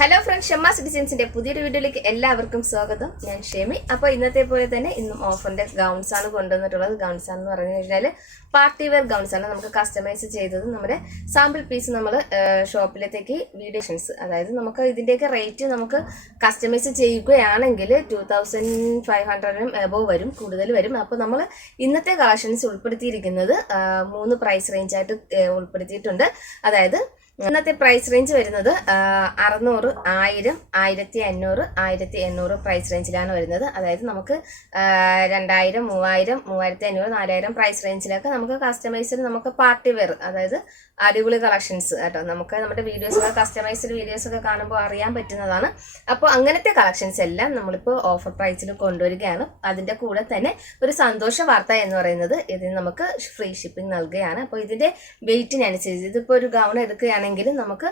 Hello friends, Shammah സിറ്റിസൻസിന്റെ പുതിയൊരു വീഡിയോയിലേക്ക് എല്ലാവർക്കും സ്വാഗതം. ഞാൻ ഷെമി. അപ്പോൾ ഇന്നത്തെ പോലെ തന്നെ ഇന്നും ഓഫറിന്റെ ഗൗൺസ് ആണ് കൊണ്ടുവന്നിട്ടുള്ളത്. ഗൗൺസ് ആണെന്ന് പറഞ്ഞു കഴിഞ്ഞാൽ പാർട്ടി വെയർ ഗൗൺസ് ആണ്. നമുക്ക് കസ്റ്റമൈസ് ചെയ്തത് നമ്മുടെ സാമ്പിൾ പീസ് നമ്മൾ ഷോപ്പിലത്തേക്ക് വീഡിയോഷൻസ്, അതായത് നമുക്ക് ഇതിന്റെയൊക്കെ റേറ്റ് നമുക്ക് കസ്റ്റമൈസ് ചെയ്യുകയാണെങ്കിൽ 2500 എബോവ് വരും, കൂടുതൽ വരും. അപ്പോൾ നമ്മൾ ഇന്നത്തെ കളക്ഷൻസ് ഉൾപ്പെടുത്തിയിരിക്കുന്നത് 3 പ്രൈസ് റേഞ്ച് ആയിട്ട് ഉൾപ്പെടുത്തിയിട്ടുണ്ട്. അതായത് ഇന്നത്തെ പ്രൈസ് റേഞ്ച് വരുന്നത് 600, 1000, 1500, 1800 പ്രൈസ് റേഞ്ചിലാണ് വരുന്നത്. അതായത് നമുക്ക് 2000, 3000, 3500, 4000 പ്രൈസ് റേഞ്ചിലൊക്കെ നമുക്ക് കസ്റ്റമൈസ്ഡ് നമുക്ക് പാർട്ടി വെയർ, അതായത് അടിപൊളി കളക്ഷൻസ് കേട്ടോ. നമുക്ക് നമ്മുടെ വീഡിയോസൊക്കെ കസ്റ്റമൈസ്ഡ് വീഡിയോസൊക്കെ കാണുമ്പോൾ അറിയാൻ പറ്റുന്നതാണ്. അപ്പോൾ അങ്ങനത്തെ കളക്ഷൻസ് എല്ലാം നമ്മളിപ്പോൾ ഓഫർ പ്രൈസിൽ കൊണ്ടുവരികയാണ്. അതിൻ്റെ കൂടെ തന്നെ ഒരു സന്തോഷ വാർത്ത എന്ന് പറയുന്നത് ഇതിന് നമുക്ക് ഫ്രീ ഷിപ്പിംഗ് നൽകുകയാണ്. അപ്പോൾ ഇതിൻ്റെ വെയിറ്റിനനുസരിച്ച് ഇതിപ്പോൾ ഒരു ഗൗൺ എടുക്കുകയാണെങ്കിൽ നമുക്ക്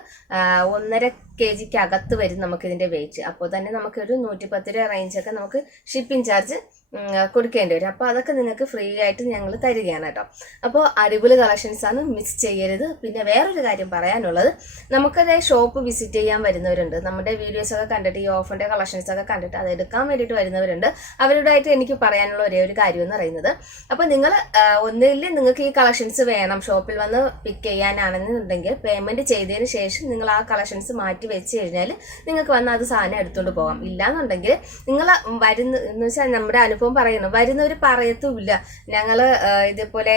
1.5 kg അകത്ത് വരും നമുക്ക് ഇതിൻ്റെ വെയിറ്റ്. അപ്പോൾ തന്നെ നമുക്കൊരു 110 രൂപ റേഞ്ചൊക്കെ നമുക്ക് ഷിപ്പിംഗ് ചാർജ് കൊടുക്കേണ്ടി വരും. അപ്പോൾ അതൊക്കെ നിങ്ങൾക്ക് ഫ്രീ ആയിട്ട് ഞങ്ങൾ തരികയാണ് കേട്ടോ. അപ്പോൾ അടിപൊളി കളക്ഷൻസ് ആണ്, മിസ് ചെയ്യരുത്. പിന്നെ വേറൊരു കാര്യം പറയാനുള്ളത്, നമുക്കത് ഷോപ്പ് വിസിറ്റ് ചെയ്യാൻ വരുന്നവരുണ്ട്. നമ്മുടെ വീഡിയോസൊക്കെ കണ്ടിട്ട് ഈ ഓഫറിൻ്റെ കളക്ഷൻസൊക്കെ കണ്ടിട്ട് അത് എടുക്കാൻ വേണ്ടിയിട്ട് വരുന്നവരുണ്ട്. അവരോടായിട്ട് എനിക്ക് പറയാനുള്ള ഒരേ ഒരു കാര്യം എന്ന് പറയുന്നത്, അപ്പോൾ നിങ്ങൾ ഒന്നിൽ നിങ്ങൾക്ക് ഈ കളക്ഷൻസ് വേണം, ഷോപ്പിൽ വന്ന് പിക്ക് ചെയ്യാനാണെന്നുണ്ടെങ്കിൽ പേയ്മെൻറ്റ് ചെയ്തതിന് ശേഷം നിങ്ങൾ ആ കളക്ഷൻസ് മാറ്റി വെച്ച് കഴിഞ്ഞാൽ നിങ്ങൾക്ക് വന്ന് അത് സാധനം എടുത്തുകൊണ്ട് പോകാം. ഇല്ലാന്നുണ്ടെങ്കിൽ നിങ്ങൾ എന്ന് വെച്ചാൽ നമ്മുടെ അനുഭവം പറയുന്നു, വരുന്നവർ പറയത്തുമില്ല ഞങ്ങൾ ഇതേപോലെ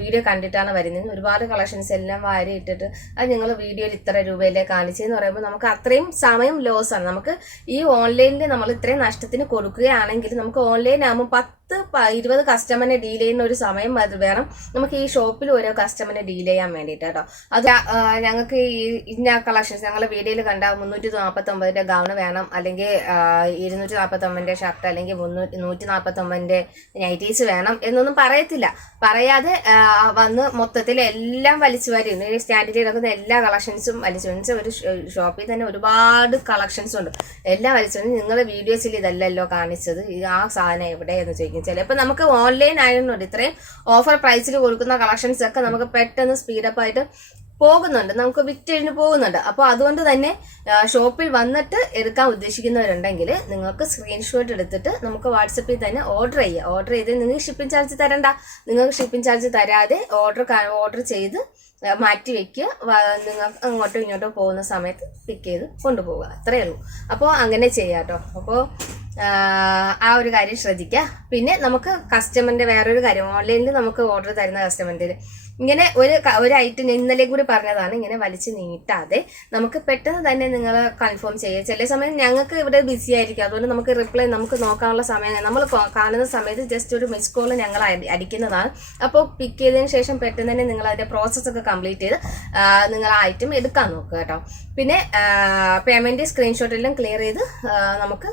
വീഡിയോ കണ്ടിട്ടാണ് വരുന്നത്, ഒരുപാട് കളക്ഷൻസ് എല്ലാം വാരി ഇട്ടിട്ട് അത് ഞങ്ങൾ വീഡിയോയിൽ ഇത്ര രൂപയിലേ കാണിച്ചെന്ന് പറയുമ്പോൾ നമുക്ക് അത്രയും സമയം ലോസ് ആണ്. നമുക്ക് ഈ ഓൺലൈനിൽ നമ്മൾ ഇത്രയും നഷ്ടത്തിന് കൊടുക്കുകയാണെങ്കിൽ നമുക്ക് ഓൺലൈൻ ആകുമ്പോൾ 10-20 കസ്റ്റമറിനെ ഡീൽ ചെയ്യുന്ന ഒരു സമയം അത് വേണം നമുക്ക് ഈ ഷോപ്പിൽ ഓരോ കസ്റ്റമറിനെ ഡീൽ ചെയ്യാൻ വേണ്ടിയിട്ട് കേട്ടോ. അത് ഞങ്ങൾക്ക് ഈ ഇന്ന കളക്ഷൻസ് ഞങ്ങൾ വീഡിയോയിൽ കണ്ട 349 ഗൗണ് വേണം, അല്ലെങ്കിൽ 249 ഷർട്ട്, അല്ലെങ്കിൽ 149 നൈറ്റീസ് വേണം എന്നൊന്നും പറയത്തില്ല. പറയാതെ വന്ന് മൊത്തത്തിൽ എല്ലാം വലിച്ചു വരും. സ്റ്റാൻഡിൽ നടക്കുന്ന എല്ലാ കളക്ഷൻസും വലിച്ചു ഒരു ഷോപ്പിൽ തന്നെ ഒരുപാട് കളക്ഷൻസ് ഉണ്ട്. എല്ലാം വലിച്ചു നിങ്ങളുടെ വീഡിയോസിൽ ഇതല്ലല്ലോ കാണിച്ചത്, ആ സാധനം എവിടെയെന്ന് ചോദിക്കും. ചിലപ്പോൾ നമുക്ക് ഓൺലൈൻ ആയതുകൊണ്ട് ഇത്രയും ഓഫർ പ്രൈസിൽ കൊടുക്കുന്ന കളക്ഷൻസ് ഒക്കെ നമുക്ക് പെട്ടെന്ന് സ്പീഡപ്പ് ആയിട്ട് പോകുന്നുണ്ട്, നമുക്ക് വിറ്റഴിഞ്ഞ് പോകുന്നുണ്ട്. അപ്പോൾ അതുകൊണ്ട് തന്നെ ഷോപ്പിൽ വന്നിട്ട് എടുക്കാൻ ഉദ്ദേശിക്കുന്നവരുണ്ടെങ്കിൽ നിങ്ങൾക്ക് സ്ക്രീൻഷോട്ട് എടുത്തിട്ട് നമുക്ക് വാട്സപ്പിൽ തന്നെ ഓർഡർ ചെയ്യുക. ഓർഡർ ചെയ്ത് നിങ്ങൾക്ക് ഷിപ്പിംഗ് ചാർജ് തരണ്ട, നിങ്ങൾക്ക് ഷിപ്പിംഗ് ചാർജ് തരാതെ ഓർഡർ ചെയ്ത് മാറ്റി വെക്കുക. നിങ്ങൾക്ക് അങ്ങോട്ടോ ഇങ്ങോട്ടോ പോകുന്ന സമയത്ത് പിക്ക് ചെയ്ത് കൊണ്ടുപോകുക, അത്രയേ ഉള്ളൂ. അപ്പോൾ അങ്ങനെ ചെയ്യാം കേട്ടോ. അപ്പോൾ ആ ഒരു കാര്യം ശ്രദ്ധിക്കുക. പിന്നെ നമുക്ക് കസ്റ്റമറിന്റെ വേറൊരു കാര്യം, ഓൺലൈനിൽ നമുക്ക് ഓർഡർ തരുന്ന കസ്റ്റമറിന്റെ ഇങ്ങനെ ഒരു ഐറ്റം ഇന്നലെ കൂടി പറഞ്ഞതാണ്, ഇങ്ങനെ വലിച്ചു നീട്ടാതെ നമുക്ക് പെട്ടെന്ന് തന്നെ നിങ്ങൾ കൺഫേം ചെയ്യുക. ചില സമയം ഞങ്ങൾക്ക് ഇവിടെ ബിസി ആയിരിക്കും, അതുകൊണ്ട് നമുക്ക് റിപ്ലൈ നമുക്ക് നോക്കാനുള്ള സമയം നമ്മൾ കാണുന്ന സമയത്ത് ജസ്റ്റ് ഒരു മിസ് കോൾ ഞങ്ങൾ അടിക്കുന്നതാണ്. അപ്പോൾ പിക്ക് ചെയ്തതിന് ശേഷം പെട്ടെന്ന് തന്നെ നിങ്ങൾ അതിന്റെ പ്രോസസ്സൊക്കെ കംപ്ലീറ്റ് ചെയ്ത് നിങ്ങൾ ആ ഐറ്റം എടുക്കാൻ നോക്കുക കേട്ടോ. പിന്നെ പേയ്മെന്റ് സ്ക്രീൻഷോട്ട് എല്ലാം ക്ലിയർ ചെയ്ത് നമുക്ക്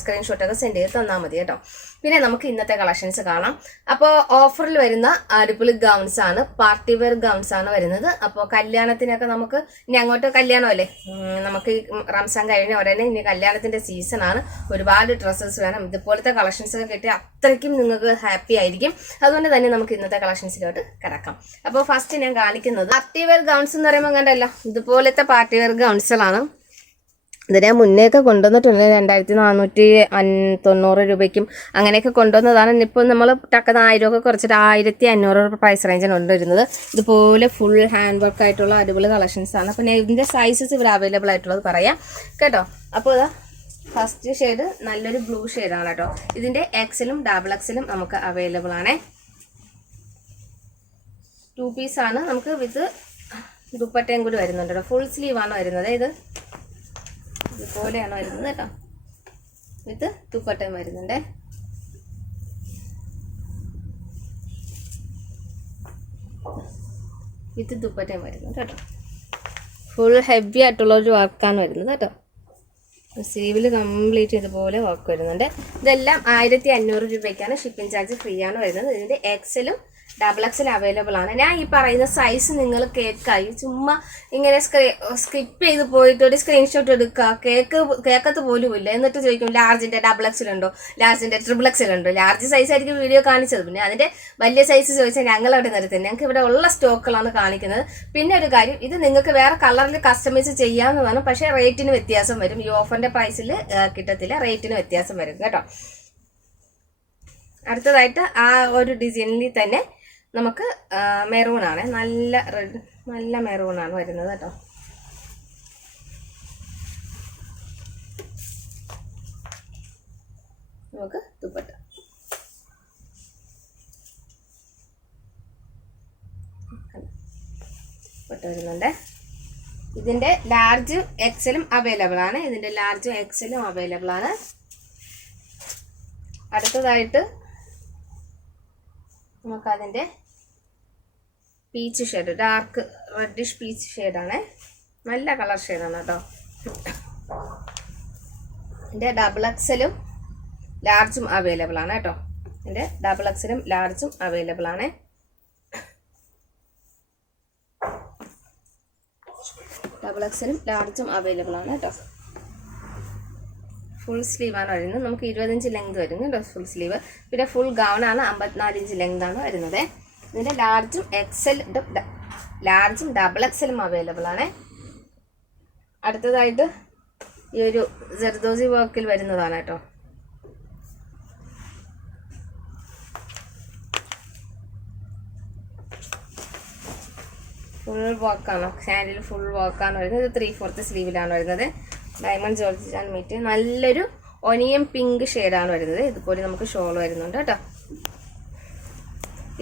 സ്ക്രീൻഷോട്ടൊക്കെ സെൻഡ് ചെയ്ത് തന്നാൽ മതി കേട്ടോ. പിന്നെ നമുക്ക് ഇന്നത്തെ കളക്ഷൻസ് കാണാം. അപ്പോൾ ഓഫറിൽ വരുന്ന അടിപൊളി ഗൗൺസ് ആണ്, പാർട്ടി വെയർ ഗൗൺസ് ആണ് വരുന്നത്. അപ്പോൾ കല്യാണത്തിനൊക്കെ നമുക്ക് ഇനി അങ്ങോട്ട് കല്യാണമല്ലേ, നമുക്ക് ഈ റംസാൻ കഴിഞ്ഞ ഉടനെ ഇനി കല്യാണത്തിന്റെ സീസൺ ആണ്, ഒരുപാട് ഡ്രസ്സസ് വേണം. ഇതുപോലത്തെ കളക്ഷൻസ് ഒക്കെ കിട്ടി അത്രയ്ക്കും നിങ്ങൾക്ക് ഹാപ്പി ആയിരിക്കും. അതുകൊണ്ട് തന്നെ നമുക്ക് ഇന്നത്തെ കളക്ഷൻസിലോട്ട് കിടക്കാം. അപ്പോൾ ഫസ്റ്റ് ഞാൻ കാണിക്കുന്നത് പാർട്ടി വെയർ ഗൗൺസ് എന്ന് പറയുമ്പോൾ കണ്ടല്ലോ, ഇതുപോലത്തെ പാർട്ടി വെയർ ഗൗൺസുകളാണ്. ഇതിനെ മുന്നേയൊക്കെ കൊണ്ടുവന്നിട്ടുണ്ട് 2490 രൂപയ്ക്കും അങ്ങനെയൊക്കെ കൊണ്ടുവന്നതാണ്. ഇപ്പോൾ നമ്മൾ ടക്കുന്ന 1000 ഒക്കെ കുറച്ചിട്ട് 1500 പ്രൈസ് റേഞ്ചാണ് കൊണ്ടുവരുന്നത്. ഇതുപോലെ ഫുൾ ഹാൻഡ് വർക്ക് ആയിട്ടുള്ള അടിപൊളി കളക്ഷൻസ് ആണ്. പിന്നെ ഇതിൻ്റെ സൈസസ് ഇവിടെ അവൈലബിൾ ആയിട്ടുള്ളത് പറയാം കേട്ടോ. അപ്പോൾ ഇതാ ഫസ്റ്റ് ഷെയ്ഡ് നല്ലൊരു ബ്ലൂ ഷെയ്ഡാണ് കേട്ടോ. ഇതിൻ്റെ എക്സലും ഡബിൾ എക്സലും നമുക്ക് അവൈലബിൾ ആണ്. 2 പീസാണ്, നമുക്ക് വിത്ത് ദുപ്പട്ടയും കൂടി വരുന്നുണ്ട് കേട്ടോ. ഫുൾ സ്ലീവാണ് വരുന്നത്. ഇതുപോലെയാണ് വരുന്നത് കേട്ടോ, വിത്ത് ദുപ്പട്ടയും വരുന്നുണ്ട്. വിത്ത് ദുപ്പട്ടയും വരുന്നുണ്ട് കേട്ടോ. ഫുൾ ഹെവി ആയിട്ടുള്ള ഒരു വർക്കാണ് വരുന്നത് കേട്ടോ. സ്ലീവിൽ കംപ്ലീറ്റ് ഇതുപോലെ വർക്ക് വരുന്നുണ്ട്. ഇതെല്ലാം 1500 രൂപയ്ക്കാണ്. ഷിപ്പിംഗ് ചാർജ് ഫ്രീ ആണ് വരുന്നത്. ഇതിൻ്റെ എക്സലും ഡബിൾ എക്സൽ അവൈലബിൾ ആണ്. ഞാൻ ഈ പറയുന്ന സൈസ് നിങ്ങൾ കേക്കായി ചുമ്മാ ഇങ്ങനെ സ്കിപ്പ് ചെയ്ത് പോയിട്ട് ഒരു സ്ക്രീൻഷോട്ട് എടുക്കുക, കേക്കത്ത് പോലും ഇല്ല. എന്നിട്ട് ചോദിക്കും ലാർജിന്റെ ഡബിൾ എക്സൽ ഉണ്ടോ, ലാർജിന്റെ ട്രിപ്പിൾ എക്സൽ ഉണ്ടോ. ലാർജ് സൈസ് ആയിരിക്കും വീഡിയോ കാണിച്ചത്, പിന്നെ അതിന്റെ വലിയ സൈസ് ചോദിച്ചാൽ ഞങ്ങൾ അവിടെ നിർത്തുന്നത്. ഞങ്ങൾക്ക് ഇവിടെ ഉള്ള സ്റ്റോക്കുകളാണ് കാണിക്കുന്നത്. പിന്നെ ഒരു കാര്യം, ഇത് നിങ്ങൾക്ക് വേറെ കളറിൽ കസ്റ്റമൈസ് ചെയ്യാവുന്നതാണ്, പക്ഷേ റേറ്റിന് വ്യത്യാസം വരും. ഈ ഓഫറിന്റെ പ്രൈസിൽ കിട്ടത്തില്ല, റേറ്റിന് വ്യത്യാസം വരും കേട്ടോ. അടുത്തതായിട്ട് ആ ഒരു ഡിസൈനിൽ തന്നെ നമുക്ക് മെറൂൺ ആണ്, നല്ല മെറൂൺ ആണ് വരുന്നത് കേട്ടോ. നമുക്ക് ദുപ്പട്ട വരുന്നുണ്ട്. ഇതിന്റെ ലാർജും എക്സലും അവൈലബിൾ ആണ്. അടുത്തതായിട്ട് നമുക്കതിൻ്റെ peach shade, dark reddish peach ഷെയ്ഡാണ്, നല്ല കളർ ഷെയ്ഡാണ് കേട്ടോ. ഇതിൻ്റെ ഡബിൾ എക്സലും ലാർജും അവൈലബിൾ ആണ് കേട്ടോ. ഇതിൻ്റെ ഡബിൾ എക്സലും ലാർജും അവൈലബിൾ ആണ്. കേട്ടോ. ഫുൾ സ്ലീവാണ് വരുന്നത്. നമുക്ക് 20 ഇഞ്ച് ലെങ്ത് വരും കേട്ടോ ഫുൾ സ്ലീവ്. പിന്നെ ഫുൾ ഗൗൺ ആണ്, 54 ഇഞ്ച് ലെങ്ത് ആണ് വരുന്നത്. ഇതിൻ്റെ ലാർജും ഡബിൾ എക്സലും അവൈലബിൾ ആണ്. അടുത്തതായിട്ട് ഈ ഒരു ജർദോസി വർക്കിൽ വരുന്നതാണ് കേട്ടോ. ഫുൾ വർക്കാണ്, സാൻഡിൽ ഫുൾ വർക്കാണ് വരുന്നത്. ഇത് 3/4 സ്ലീവിലാണ് വരുന്നത്. ഡയമണ്ട് ജോർജാൻ മീറ്റ്, നല്ലൊരു ഒനിയൻ പിങ്ക് ഷെയ്ഡാണ് വരുന്നത്. ഇതുപോലെ നമുക്ക് ഷോൾ വരുന്നുണ്ട് കേട്ടോ.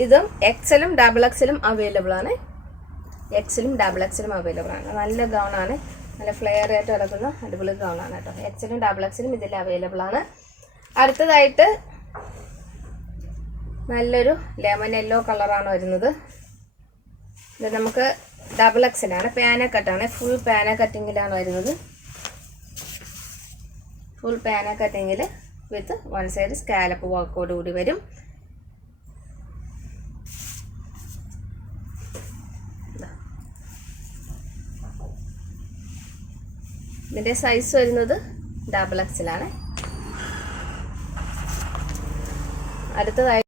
ഇതും എക്സലും ഡബിൾ എക്സലും അവൈലബിൾ ആണ്. നല്ല ഗൗണാണ്, നല്ല ഫ്ലെയർ ആയിട്ട് കിടക്കുന്ന അടിപൊളി ഗൗണാണ് കേട്ടോ. എക്സലും ഡബിൾ എക്സലും ഇതിൽ അവൈലബിൾ ആണ്. അടുത്തതായിട്ട് നല്ലൊരു ലെമൺ യെല്ലോ കളറാണ് വരുന്നത്. ഇത് നമുക്ക് ഡബിൾ എക്സലാണ്, പാന കട്ടാണ്, ഫുൾ പാന കട്ടിങ്ങിലാണ് വരുന്നത്. ഫുൾ പാന കട്ടിങ്ങിൽ വിത്ത് 1 സൈഡ് സ്കാലപ്പ് വർക്കോട് കൂടി വരും. ഇതിൻ്റെ സൈസ് വരുന്നത് ഡബിൾ എക്സലാണ്. അടുത്തതായി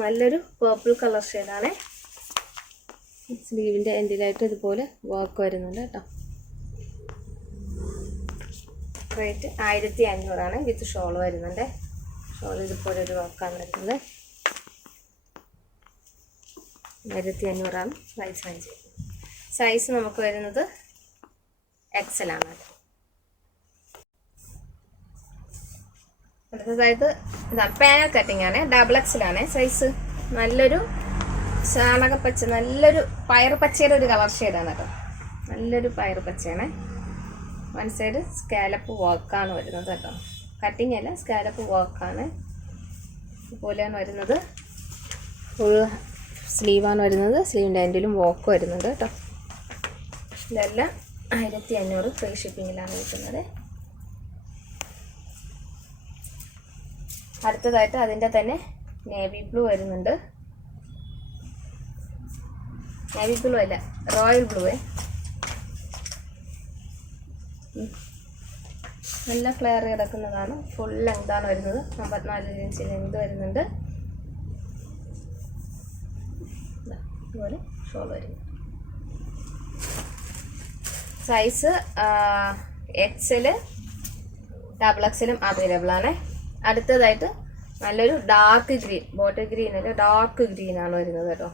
നല്ലൊരു പേർപ്പിൾ കളർ ഷെയ്ഡാണ്. സ്ലീവിൻ്റെ എൻഡിലായിട്ട് ഇതുപോലെ വർക്ക് വരുന്നുണ്ട് കേട്ടോ. റേറ്റ് 1500 വിത്ത് ഷോൾ വരുന്നുണ്ട്. ഷോൾ ഇതുപോലെ ഒരു വർക്കാണ് വരുന്നത്. 1500 സൈസ് നമുക്ക് വരുന്നത് എക്സലാണ്. അടുത്തതായിട്ട് ഇതാണ് പാനൽ കട്ടിങ് ആണ്, ഡബിൾ എക്സലാണ് സൈസ്. നല്ലൊരു ചാണകപ്പച്ച, നല്ലൊരു പയർ പച്ചയുടെ ഒരു കളർ ഷെയ്ഡാണ് കേട്ടോ. നല്ലൊരു പയർ പച്ചയാണ്. 1 സൈഡ് സ്കാലപ്പ് വർക്കാണ് വരുന്നത് കേട്ടോ. കട്ടിങ് അല്ല, സ്കാലപ്പ് വർക്കാണ്. ഇതുപോലെയാണ് വരുന്നത്. ഫുൾ സ്ലീവാണ് വരുന്നത്. സ്ലീവിൻ്റെ എൻഡിലും വർക്ക് വരുന്നുണ്ട് കേട്ടോ. ഇതെല്ലാം 1500 ഫ്രീ ഷിപ്പിങ്ങിലാണ് കിട്ടുന്നത്. അടുത്തതായിട്ട് അതിൻ്റെ തന്നെ നേവി ബ്ലൂ വരുന്നുണ്ട്. നേവി ബ്ലൂ അല്ല, റോയൽ ബ്ലൂ. നല്ല ഫ്ലെയർ കിടക്കുന്നതാണ്. ഫുൾ ലെങ്താണ് വരുന്നത്. 54 ഇഞ്ച് ലെങ്ത് വരുന്നുണ്ട്. ഇതുപോലെ ഷോൾ വരുന്നു. സൈസ് എക്സല് ഡബിൾ എക്സലും അവൈലബിൾ ആണ്. അടുത്തതായിട്ട് നല്ലൊരു ഡാർക്ക് ഗ്രീൻ, ബോട്ടിൽ ഗ്രീൻ അല്ല, ഡാർക്ക് ഗ്രീൻ ആണ് വരുന്നത് കേട്ടോ.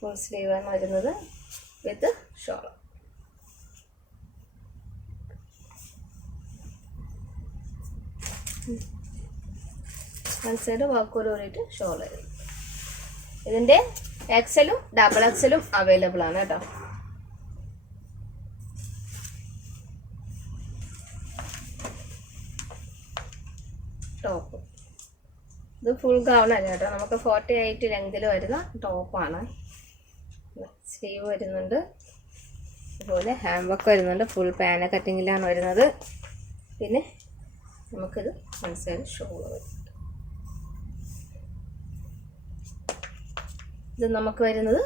ഫുൾ സ്ലീവാണ് വരുന്നത് വിത്ത് ഷോൾ. വൺ സൈഡ് വർക്കോട് കൂടിയിട്ട് ഷോൾ വരും. ഇതിൻ്റെ എക്സലും ഡബിൾ എക്സലും അവൈലബിൾ ആണ് കേട്ടോ. ടോപ്പ് ഇത് ഫുൾ ഗൗൺ അല്ല കേട്ടോ, നമുക്ക് 48 ലെങ്തിൽ വരുന്ന ടോപ്പാണ്. സ്ലീവ് വരുന്നുണ്ട്, അതുപോലെ ഹാൻഡ് വർക്ക് വരുന്നുണ്ട്. ഫുൾ പാന കട്ടിങ്ങിലാണ് വരുന്നത്. പിന്നെ നമുക്കിത് വൺ സൈഡ് ഷോൾ വരുന്നുണ്ട്. ഇത് നമുക്ക് വരുന്നത്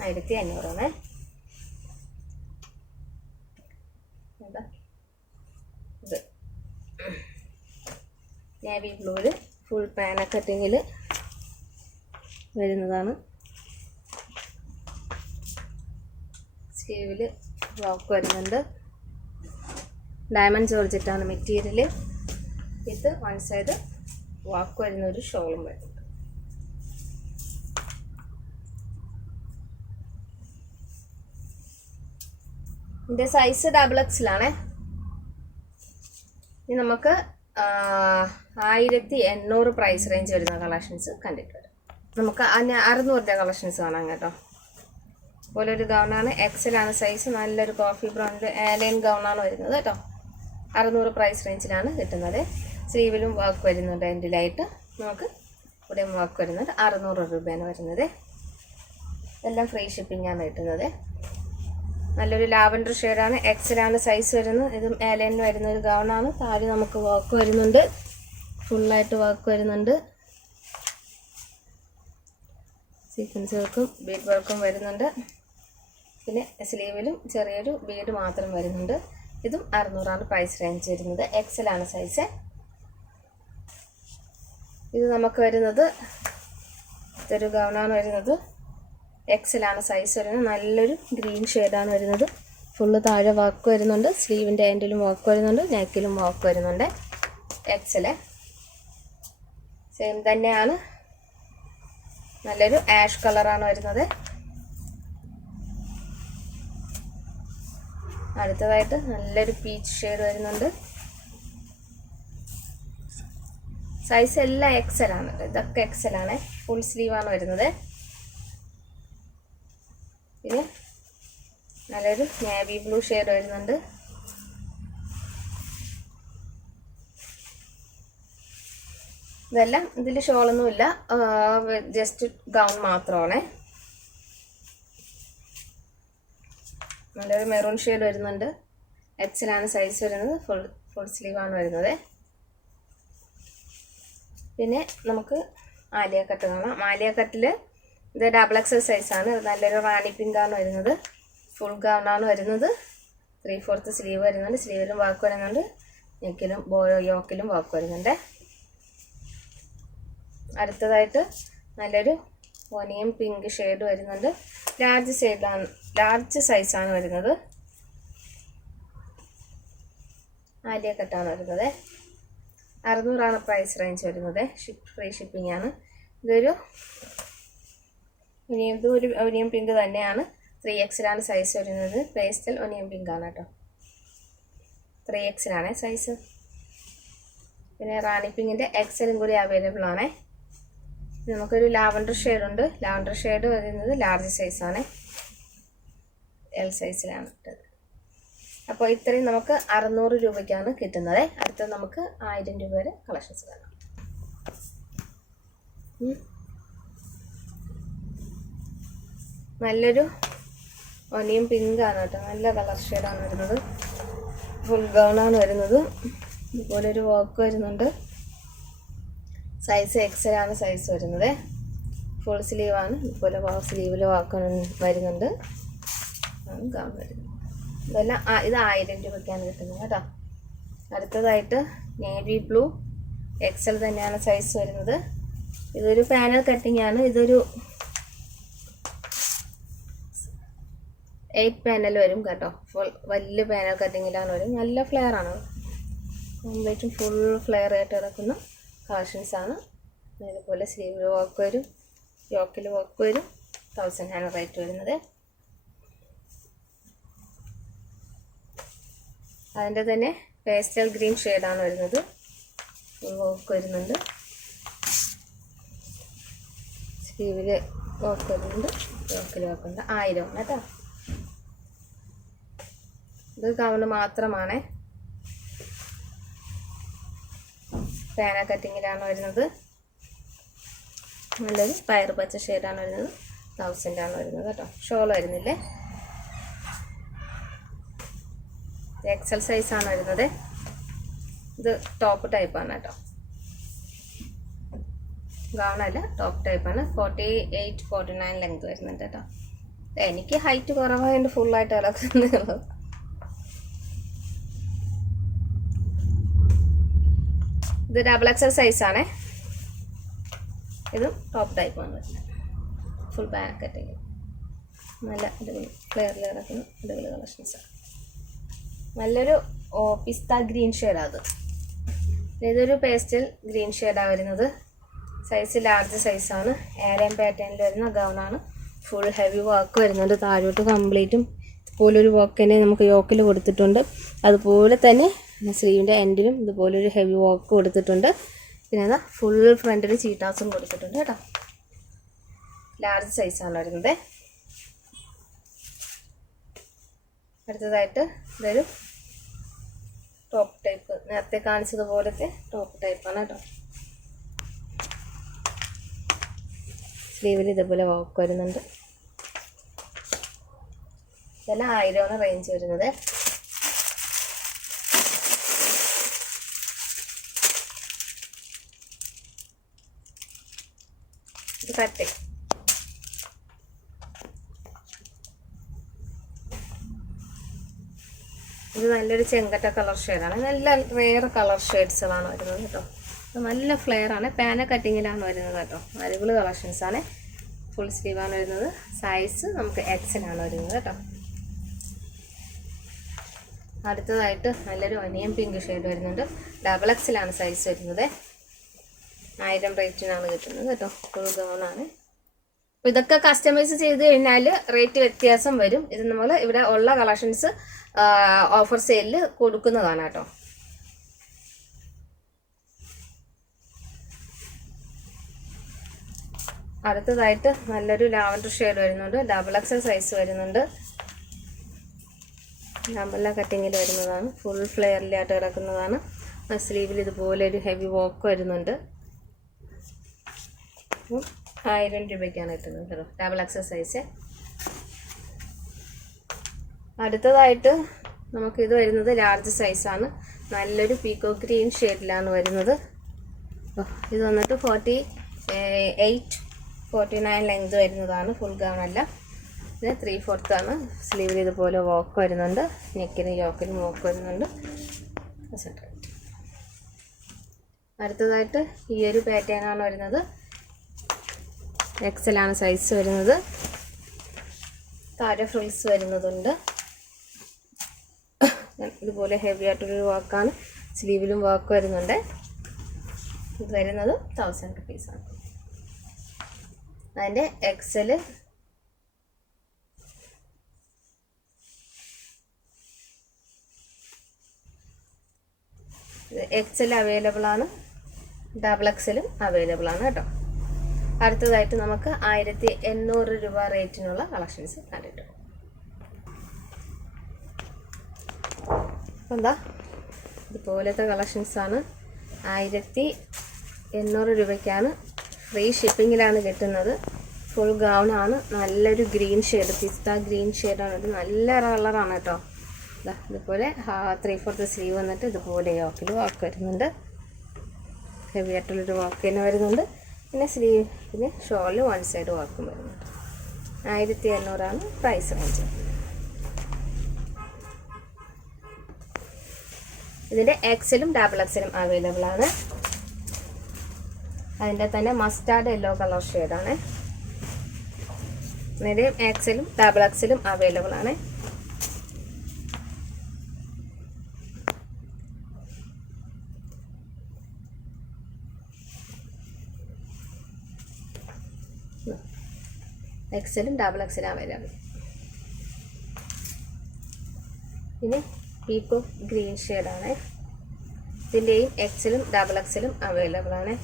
1500 ഇത് നേവി ബ്ലൂവിൽ ഫുൾ പാന കട്ടിങ്ങിൽ വരുന്നതാണ്. സ്ലീവിൽ വർക്ക് വരുന്നുണ്ട്. ഡയമണ്ട് ജോർജറ്റാണ് മെറ്റീരിയൽ. ഇത് വൺ സൈഡ് വർക്ക് വരുന്ന ഒരു ഷോളും വരുന്നുണ്ട്. ഇതിൻ്റെ സൈസ് XXL. ഇനി നമുക്ക് 1800 പ്രൈസ് റേഞ്ച് വരുന്ന കളക്ഷൻസ് കണ്ടിട്ട് വരാം. നമുക്ക് 600 കളക്ഷൻസ് കാണാം കേട്ടോ. അതുപോലെ ഒരു ഗൗണാണ്, XL ആണ് സൈസ്. നല്ലൊരു കോഫി ബ്രൗണ്ട് ആലൈൻ ഗൗണാണ് വരുന്നത് കേട്ടോ. 600 പ്രൈസ് റേഞ്ചിലാണ് കിട്ടുന്നത്. സ്ലീവിലും വർക്ക് വരുന്നുണ്ട്. എൻഡിലായിട്ട് നമുക്ക് ഇവിടെയും വർക്ക് വരുന്നുണ്ട്. 600 രൂപയാണ് വരുന്നത്. എല്ലാം ഫ്രീ ഷിപ്പിംഗ് ആണ് കിട്ടുന്നത്. നല്ലൊരു ലാവൻഡർ ഷെയ്ഡാണ്. XL ആണ് സൈസ് വരുന്നത്. ഇതും ആലൈൻ വരുന്ന ഒരു ഗൗണാണ്. താഴെ നമുക്ക് വർക്ക് വരുന്നുണ്ട്, ഫുള്ളായിട്ട് വർക്ക് വരുന്നുണ്ട്. സീക്വൻസ് വർക്കും ബീഡ് വർക്കും വരുന്നുണ്ട്. പിന്നെ സ്ലീവിലും ചെറിയൊരു ബീഡ് മാത്രം വരുന്നുണ്ട്. ഇതും 600 പ്രൈസ് റേഞ്ച് വരുന്നത്. XL ആണ് സൈസ്. ഇത് നമുക്ക് വരുന്നത് ഇതൊരു ഗൗണാണ് വരുന്നത്. XL ആണ് സൈസ് വരുന്നത്. നല്ലൊരു ഗ്രീൻ ഷെയ്ഡാണ് വരുന്നത്. ഫുള്ള് താഴെ വർക്ക് വരുന്നുണ്ട്. സ്ലീവിൻ്റെ എൻഡിലും വർക്ക് വരുന്നുണ്ട്, നെക്കിലും വർക്ക് വരുന്നുണ്ട്. XL സെയിം തന്നെയാണ്. നല്ലൊരു ആഷ് കളറാണ് വരുന്നത്. അടുത്തതായിട്ട് നല്ലൊരു പീച്ച് ഷെയ്ഡ് വരുന്നുണ്ട്. സൈസ് എല്ലാം XL ആണ്. ഇതൊക്കെ XL ആണ്. ഫുൾ സ്ലീവാണ് വരുന്നത്. പിന്നെ നല്ലൊരു നേവി ബ്ലൂ ഷെയ്ഡ് വരുന്നുണ്ട്. ഇതെല്ലാം ഇതിൽ ഷോളൊന്നുമില്ല, ജസ്റ്റ് ഗൗൺ മാത്രമാണ്. നല്ലൊരു മെറൂൺ ഷെയ്ഡ് വരുന്നുണ്ട്. XL ആണ് സൈസ് വരുന്നത്. ഫുൾ സ്ലീവാണ് വരുന്നത്. പിന്നെ നമുക്ക് ആലിയ കട്ട് കാണാം. ആലിയ കട്ടിൽ ഇത് XXL സൈസാണ്. നല്ലൊരു റാണി പിങ്കാണ് വരുന്നത്. ഫുൾ ഗൗണാണ് വരുന്നത്. 3/4 സ്ലീവ് വരുന്നുണ്ട്. സ്ലീവിലും വർക്ക് വരുന്നുണ്ട്, നെക്കിലും യോക്കിലും വർക്ക് വരുന്നുണ്ട്. അടുത്തതായിട്ട് നല്ലൊരു ഒനിയൻ പിങ്ക് ഷെയ്ഡ് വരുന്നുണ്ട്. ലാർജ് സൈസാണ് വരുന്നത്. ആലിയ കട്ടാണ് വരുന്നത്. 600 പ്രൈസ് റേഞ്ച് വരുന്നത്. ഫ്രീ ഷിപ്പിംഗ് ആണ്. ഇതൊരു ഒനിയൻ പിങ്ക് തന്നെയാണ്. 3XL ആണ് സൈസ് വരുന്നത്. പേസ്റ്റൽ ഒനിയൻ പിങ്ക് ആണ് കേട്ടോ. 3XL ആണ് സൈസ്. പിന്നെ റാണി പിങ്കിൻ്റെ XLും കൂടി അവൈലബിൾ ആണ്. നമുക്കൊരു ലാവൻഡർ ഷെയ്ഡ് ഉണ്ട്. ലാവൻഡർ ഷെയ്ഡ് വരുന്നത് ലാർജ് സൈസാണ്. L സൈസിലാണ് ഇട്ടത്. അപ്പോൾ ഇത്രയും നമുക്ക് 600 രൂപയ്ക്കാണ് കിട്ടുന്നത്. അടുത്തത് നമുക്ക് 1000 രൂപ വരെ കളക്ഷൻസ് കാണാം. നല്ലൊരു ഒനിയൻ പിങ്ക് ആണ് കേട്ടോ. നല്ല കളർ ഷെയ്ഡാണ് വരുന്നത്. ഫുൾ ഗൗണാണ് വരുന്നത്. ഇതുപോലെ ഒരു വർക്ക് വരുന്നുണ്ട്. സൈസ് XL ആണ് സൈസ് വരുന്നത്. ഫുൾ സ്ലീവാണ്. ഇതുപോലെ സ്ലീവിൽ വർക്ക് വരുന്നുണ്ട്. ഗൗൺ വരുന്നത്. ഇതെല്ലാം ഇത് 1000 രൂപയ്ക്കാണ് കിട്ടുന്നത് കേട്ടോ. അടുത്തതായിട്ട് നേവി ബ്ലൂ XL തന്നെയാണ് സൈസ് വരുന്നത്. ഇതൊരു പാനൽ കട്ടിങ് ആണ്. ഇതൊരു 8 പാനൽ വരും കേട്ടോ. ഫുൾ വലിയ പാനൽ കട്ടിങ്ങിലാണ് വരും. നല്ല ഫ്ലെയർ ആണ്. കംപ്ലീറ്റും ഫുൾ ഫ്ലെയർ ആയിട്ട് കിടക്കുന്ന കളക്ഷൻസാണ്. അതുപോലെ സ്ലീവിൽ വർക്ക് വരും, യോക്കിൽ വർക്ക് വരും. 1000 ആണ് റേറ്റ് വരുന്നത്. അതിൻ്റെ തന്നെ പേസ്റ്റൽ ഗ്രീൻ ഷെയ്ഡാണ് വരുന്നത്. വർക്ക് വരുന്നുണ്ട്. സ്ലീവിൽ വർക്ക് വരുന്നുണ്ട്, യോക്കിൽ വർക്ക് ഉണ്ട്. 1000 കേട്ടോ. ഇത് ഗൗണ് മാത്രമാണ്. പാന കട്ടിങ്ങിലാണ് വരുന്നത്. നല്ലൊരു പയർ പച്ച ഷെയ്ഡാണ് വരുന്നത്. 1000 ആണ് വരുന്നത് കേട്ടോ. ഷോൾ വരുന്നില്ലേ. എക്സൽ സൈസാണ് വരുന്നത്. ഇത് ടോപ്പ് ടൈപ്പാണ് കേട്ടോ. ഗൗണല്ല, ടോപ്പ് ടൈപ്പാണ്. 48-49 ലെങ്ത് വരുന്നുണ്ട് കേട്ടോ. എനിക്ക് ഹൈറ്റ് കുറവായതുകൊണ്ട് ഫുള്ളായിട്ട് ഇളക്കുന്നുള്ളൂ. ഇത് ഡബിൾ എക്സൽ സൈസാണേ. ഇതും ടോപ്പ് ടൈപ്പാണ് വരുന്നത്. ഫുൾ ബാക്കറ്റേക്ക് നല്ല അടിപൊളി ക്ലിയറിൽ കിടക്കുന്ന അടിപൊളി കളക്ഷൻസാണ്. നല്ലൊരു പിസ്ത ഗ്രീൻ ഷെയ്ഡാണ് അത്. ഇതൊരു പേസ്റ്റൽ ഗ്രീൻ ഷെയ്ഡാണ് വരുന്നത്. സൈസ് ലാർജ് സൈസാണ്. ഏരിയൻ പാറ്റേണിൽ വരുന്ന ഗൗണാണ്. ഫുൾ ഹെവി വർക്ക് വരുന്നുണ്ട്. താഴോട്ട് കംപ്ലീറ്റും ഇതുപോലൊരു വർക്ക് തന്നെ നമുക്ക് യോക്കിൽ കൊടുത്തിട്ടുണ്ട്. അതുപോലെ തന്നെ സ്ലീവിൻ്റെ എൻഡിലും ഇതുപോലൊരു ഹെവി വർക്ക് കൊടുത്തിട്ടുണ്ട്. പിന്നെ അതാ ഫുൾ ഫ്രണ്ടിൽ ചീട്ടാസും കൊടുത്തിട്ടുണ്ട് കേട്ടോ. ലാർജ് സൈസാണ് വരുന്നത്. അടുത്തതായിട്ട് ഇതൊരു ടോപ്പ് ടൈപ്പ്, നേരത്തെ കാണിച്ചതുപോലത്തെ ടോപ്പ് ടൈപ്പാണ് കേട്ടോ. സ്ലീവിൽ ഇതുപോലെ വർക്ക് വരുന്നുണ്ട്. ഇതെല്ലാം 1000 റേഞ്ച് വരുന്നത്. ഇത് കട്ട്. ഇത് നല്ലൊരു ചെങ്കട്ട കളർ ഷെയ്ഡാണ്. നല്ല റെയർ കളർ ഷെയ്ഡ്സുകളാണ് വരുന്നത് കേട്ടോ. നല്ല ഫ്ലെയറാണ്. പാന കട്ടിങ്ങിലാണ് വരുന്നത് കേട്ടോ. അടിപൊളി കളക്ഷൻസാണ്. ഫുൾ സ്ലീവാണ് വരുന്നത്. സൈസ് നമുക്ക് എക്സലാണ് വരുന്നത് കേട്ടോ. അടുത്തതായിട്ട് നല്ലൊരു ഒനിയൻ പിങ്ക് ഷെയ്ഡ് വരുന്നുണ്ട്. ഡബിൾ എക്സലാണ് സൈസ് വരുന്നത്. 1000 റേറ്റിനാണ് കിട്ടുന്നത് കേട്ടോ. ഫുൾ ഗൗണാണ്. ഇതൊക്കെ കസ്റ്റമൈസ് ചെയ്ത് കഴിഞ്ഞാൽ റേറ്റ് വ്യത്യാസം വരും. ഇത് നമ്മൾ ഇവിടെ ഉള്ള കളക്ഷൻസ് ഓഫർ സെയിലിൽ കൊടുക്കുന്നതാണ് കേട്ടോ. അടുത്തതായിട്ട് നല്ലൊരു ലാവൻഡർ ഷെയ്ഡ് വരുന്നുണ്ട്. ഡബിൾ എക്സൽ സൈസ് വരുന്നുണ്ട്. നമ്പല്ല കട്ടിങ്ങിൽ വരുന്നതാണ്. ഫുൾ ഫ്ലെയറിലായിട്ട് കിടക്കുന്നതാണ്. സ്ലീവിൽ ഇതുപോലെ ഒരു ഹെവി വർക്ക് വരുന്നുണ്ട്. 1000 രൂപയ്ക്കാണ് കിട്ടുന്നത് കേട്ടോ. Double XL size. അടുത്തതായിട്ട് നമുക്കിത് വരുന്നത് ലാർജ് സൈസാണ്. നല്ലൊരു പീക്കോ ഗ്രീൻ ഷെയ്ഡിലാണ് വരുന്നത്. ഇത് വന്നിട്ട് 48-49 ലെങ്ത് വരുന്നതാണ്. ഫുൾ ഗൗണല്ല. ഇത് 3/4 ആണ്. സ്ലീവിൽ ഇതുപോലെ വർക്ക് വരുന്നുണ്ട്. നെക്കിനും യോക്കിനും വർക്ക് വരുന്നുണ്ട്. അടുത്തതായിട്ട് ഈ ഒരു പാറ്റേണാണ് വരുന്നത്. എക്സലാണ് സൈസ് വരുന്നത്. താഴെ ഫ്രിൽസ് വരുന്നതുണ്ട്. ഇതുപോലെ ഹെവി ആയിട്ടൊരു വർക്കാണ്. സ്ലീവിലും വർക്ക് വരുന്നുണ്ട്. ഇത് വരുന്നത് 1000 റുപ്പീസാണ്. അതിൻ്റെ എക്സല് എക്സൽ അവൈലബിൾ ആണ്. ഡബിൾ എക്സലും അവൈലബിൾ ആണ് കേട്ടോ. അടുത്തതായിട്ട് നമുക്ക് 1800 രൂപ റേറ്റിനുള്ള കളക്ഷൻസ് കണ്ടിട്ടുണ്ട്. അപ്പം എന്താ ഇതുപോലത്തെ കളക്ഷൻസാണ്. 1800 രൂപയ്ക്കാണ്. ഫ്രീ ഷിപ്പിങ്ങിലാണ് കിട്ടുന്നത്. ഫുൾ ഗൗണാണ്. നല്ലൊരു ഗ്രീൻ ഷെയ്ഡ്, പിസ്ത ഗ്രീൻ ഷെയ്ഡാണ്. ഇത് നല്ല കളറാണ് കേട്ടോ. ഇതുപോലെ 3/4 സ്ലീവ് വന്നിട്ട് ഇതുപോലെ യോക്കിൽ വർക്ക് വരുന്നുണ്ട്. ഹെവി ആയിട്ടുള്ളൊരു വർക്ക് തന്നെ വരുന്നുണ്ട്. പിന്നെ സ്ലീവിന് ഷോളിൽ വൺ സൈഡ് വർക്കും വരുന്നുണ്ട്. 1800 പ്രൈസ് റേഞ്ച്. ഇതിൻ്റെ എക്സലും ഡബിൾ എക്സലും അവൈലബിൾ ആണ്. അതിൻ്റെ തന്നെ മസ്റ്റാർഡ് യെല്ലോ കളർ ഷെയ്ഡാണ്. ഇതിൻ്റെയും എക്സലും ഡബിൾ എക്സലും അവൈലബിൾ ആണ്. എക്സലും ഡബിൾ എക്സലും അവൈലബിൾ. പിന്നെ പീക്കോ ഗ്രീൻ ഷെയ്ഡാണ്. ഇതിൻ്റെയും എക്സലും ഡബിൾ എക്സലും അവൈലബിൾ ആണ്.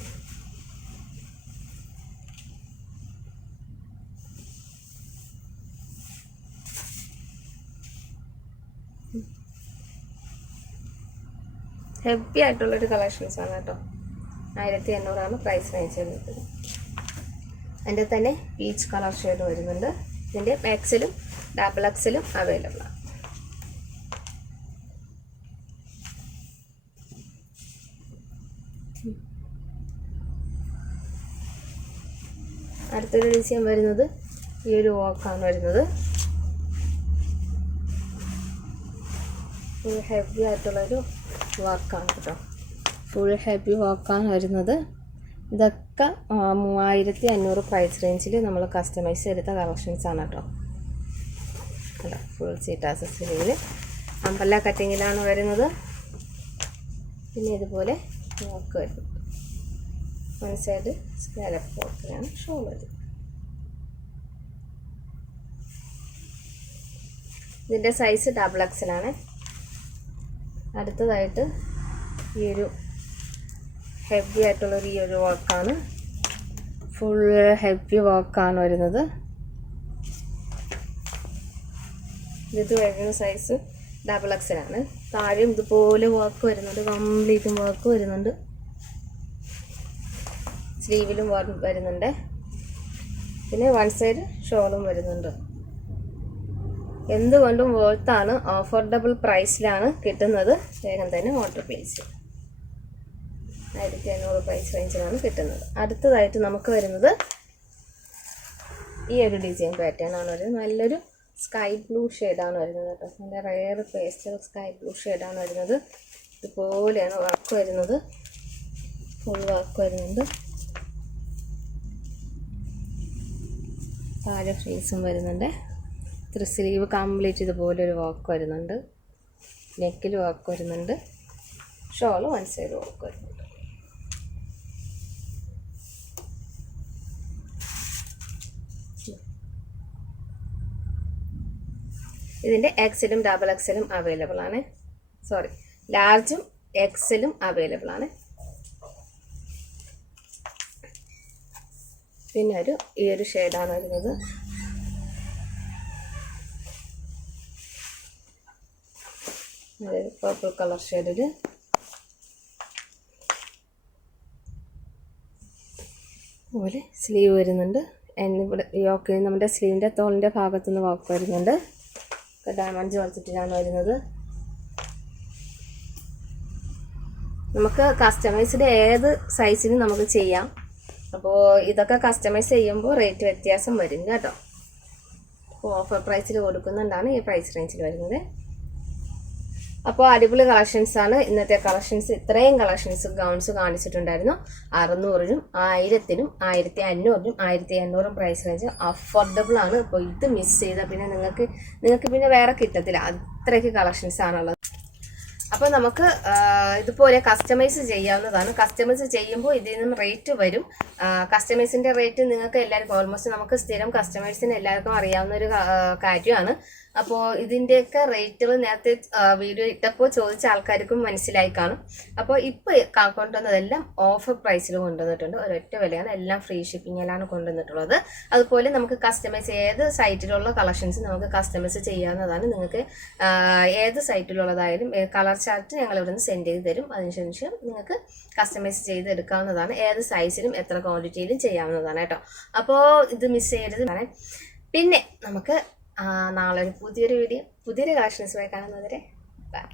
ഹെവി ആയിട്ടുള്ളൊരു കളക്ഷൻസാണ് കേട്ടോ. 1800 പ്രൈസ് റേഞ്ച് വരുന്നത്. അതിൻ്റെ തന്നെ പീച്ച് കളർ ഷെയ്ഡ് വരുന്നുണ്ട്. ഇതിൻ്റെ എക്സലും ഡബിൾ എക്സലും അവൈലബിൾ ആണ്. അടുത്തൊരു ഡിസൈൻ വരുന്നത് ഈ ഒരു വർക്കാണ് വരുന്നത്. ഫുൾ ഹെവി ആയിട്ടുള്ളൊരു വർക്കാണ് കേട്ടോ. ഫുൾ ഹെവി വർക്കാണ് വരുന്നത്. ഇതൊക്കെ 3500 പ്രൈസ് റേഞ്ചിൽ നമ്മൾ കസ്റ്റമൈസ് ചെയ്ത കളക്ഷൻസാണ് കേട്ടോ. അല്ല, ഫുൾ സീറ്റാസ് സ്ലീവിൽ അമ്പല്ല കട്ടിങ്ങിലാണ് വരുന്നത്. പിന്നെ ഇതുപോലെ വർക്ക് വരുന്നത്. വൺ സൈഡ് സ്കാലപ്പ് വർക്കിലാണ് ഷോൾ വരുന്നത്. ഇതിൻ്റെ സൈസ് ഡബിൾ എക്സലാണ്. അടുത്തതായിട്ട് ഈ ഒരു ഹെവി ആയിട്ടുള്ളൊരു ഈ ഒരു വർക്കാണ്. ഫുൾ ഹെവി വർക്കാണ് വരുന്നത്. ഇത് വരുന്ന സൈസ് ഡബിൾ എക്സലാണ്. താഴെയും ഇതുപോലെ വർക്ക് വരുന്നുണ്ട്. കംപ്ലീറ്റും വർക്ക് വരുന്നുണ്ട്. സ്ലീവിലും വരുന്നുണ്ട്. പിന്നെ വൺ സൈഡ് ഷോളും വരുന്നുണ്ട്. എന്തുകൊണ്ടും വേർത്താണ്. അഫോർഡബിൾ പ്രൈസിലാണ് കിട്ടുന്നത്. വേഗം തന്നെ ഓർഡർ പ്ലേസ് ചെയ്യും. 1500 പ്രൈസ് റേഞ്ചിലാണ് കിട്ടുന്നത്. അടുത്തതായിട്ട് നമുക്ക് വരുന്നത് ഈ ഒരു ഡിസൈൻ പാറ്റേൺ ആണ് വരുന്നത്. നല്ലൊരു സ്കൈ ബ്ലൂ ഷെയ്ഡാണ് വരുന്നത് കേട്ടോ. നല്ല റെയർ പേസ്റ്റൽ സ്കൈ ബ്ലൂ ഷെയ്ഡാണ് വരുന്നത്. ഇതുപോലെയാണ് വർക്ക് വരുന്നത്. ഫുൾ വർക്ക് വരുന്നുണ്ട്. താഴെ ഫ്രീസും വരുന്നുണ്ട്. സ്ലീവ് കംപ്ലീറ്റ് ഇതുപോലെ ഒരു വർക്ക് വരുന്നുണ്ട്. നെക്കിൽ വർക്ക് വരുന്നുണ്ട്. ഷോള് വൺ സൈഡ് വർക്ക് വരുന്നുണ്ട്. ഇതിൻ്റെ എക്സലും ഡബിൾ എക്സലും അവൈലബിൾ ആണ്. സോറി, ലാർജും എക്സലും അവൈലബിൾ ആണ്. പിന്നെ ഈ ഒരു ഷെയ്ഡാണ് വരുന്നത്. അതായത് പർപ്പിൾ കളർ ഷെയ്ഡിൽ പോലെ സ്ലീവ് വരുന്നുണ്ട്. ഇവിടെ യോക്ക് നമ്മുടെ സ്ലീവിൻ്റെ തോളിൻ്റെ ഭാഗത്തുനിന്ന് വർക്ക് വരുന്നുണ്ട്. ഡയമണ്ട് ജോർജറ്റിലാണ് വരുന്നത്. നമുക്ക് കസ്റ്റമൈസ്ഡ് ഏത് സൈസിനും നമുക്ക് ചെയ്യാം. അപ്പോൾ ഇതൊക്കെ കസ്റ്റമൈസ് ചെയ്യുമ്പോൾ റേറ്റ് വ്യത്യാസം വരും കേട്ടോ. അപ്പോൾ ഓഫർ പ്രൈസിൽ കൊടുക്കുന്നുണ്ടാണ് ഈ പ്രൈസ് റേഞ്ചിൽ വരുന്നത്. അപ്പോൾ അടിപൊളി കളക്ഷൻസാണ് ഇന്നത്തെ കളക്ഷൻസ്. ഇത്രയും കളക്ഷൻസ് ഗൗൺസ് കാണിച്ചിട്ടുണ്ടായിരുന്നു. 600-നും 1000-നും 1500-നും 1800 പ്രൈസ് റേഞ്ച് അഫോർഡബിൾ ആണ്. അപ്പോൾ ഇത് മിസ് ചെയ്താൽ പിന്നെ നിങ്ങൾക്ക് പിന്നെ വേറെ കിട്ടത്തില്ല. അത്രയ്ക്ക് കളക്ഷൻസ് ആണുള്ളത്. അപ്പോൾ നമുക്ക് ഇതുപോലെ കസ്റ്റമൈസ് ചെയ്യാവുന്നതാണ്. കസ്റ്റമൈസ് ചെയ്യുമ്പോൾ ഇതിൽ നിന്നും റേറ്റ് വരും. കസ്റ്റമൈസിൻ്റെ റേറ്റ് നിങ്ങൾക്ക് എല്ലാവർക്കും ഓൾമോസ്റ്റ് നമുക്ക് സ്ഥിരം കസ്റ്റമേഴ്സിന് എല്ലാവർക്കും അറിയാവുന്ന ഒരു കാര്യമാണ്. അപ്പോൾ ഇതിൻ്റെയൊക്കെ റേറ്റുകൾ നേരത്തെ വീഡിയോ ഇട്ടപ്പോൾ ചോദിച്ച ആൾക്കാർക്കും മനസ്സിലായി കാണും. അപ്പോൾ ഇപ്പോൾ കൊണ്ടുവന്നതെല്ലാം ഓഫർ പ്രൈസിൽ കൊണ്ടുവന്നിട്ടുണ്ട്. ഒരൊറ്റ വിലയാണ്. എല്ലാം ഫ്രീ ഷിപ്പിങ്ങിലാണ് കൊണ്ടുവന്നിട്ടുള്ളത്. അതുപോലെ നമുക്ക് കസ്റ്റമൈസ് ഏത് സൈറ്റിലുള്ള കളക്ഷൻസ് നമുക്ക് കസ്റ്റമൈസ് ചെയ്യാവുന്നതാണ്. നിങ്ങൾക്ക് ഏത് സൈറ്റിലുള്ളതായാലും കളർ ചാർട്ട് ഞങ്ങൾ ഇവിടെ നിന്ന് സെൻഡ് ചെയ്ത് തരും. അതിനുശേഷം നിങ്ങൾക്ക് കസ്റ്റമൈസ് ചെയ്തെടുക്കാവുന്നതാണ്. ഏത് സൈസിലും എത്ര ക്വാണ്ടിറ്റിയിലും ചെയ്യാവുന്നതാണ് കേട്ടോ. അപ്പോൾ ഇത് മിസ് ചെയ്യരുത്. പിന്നെ നമുക്ക് നാളെ ഒരു പുതിയൊരു കളക്ഷൻസുമായി കാണുന്നവരെ ബൈ.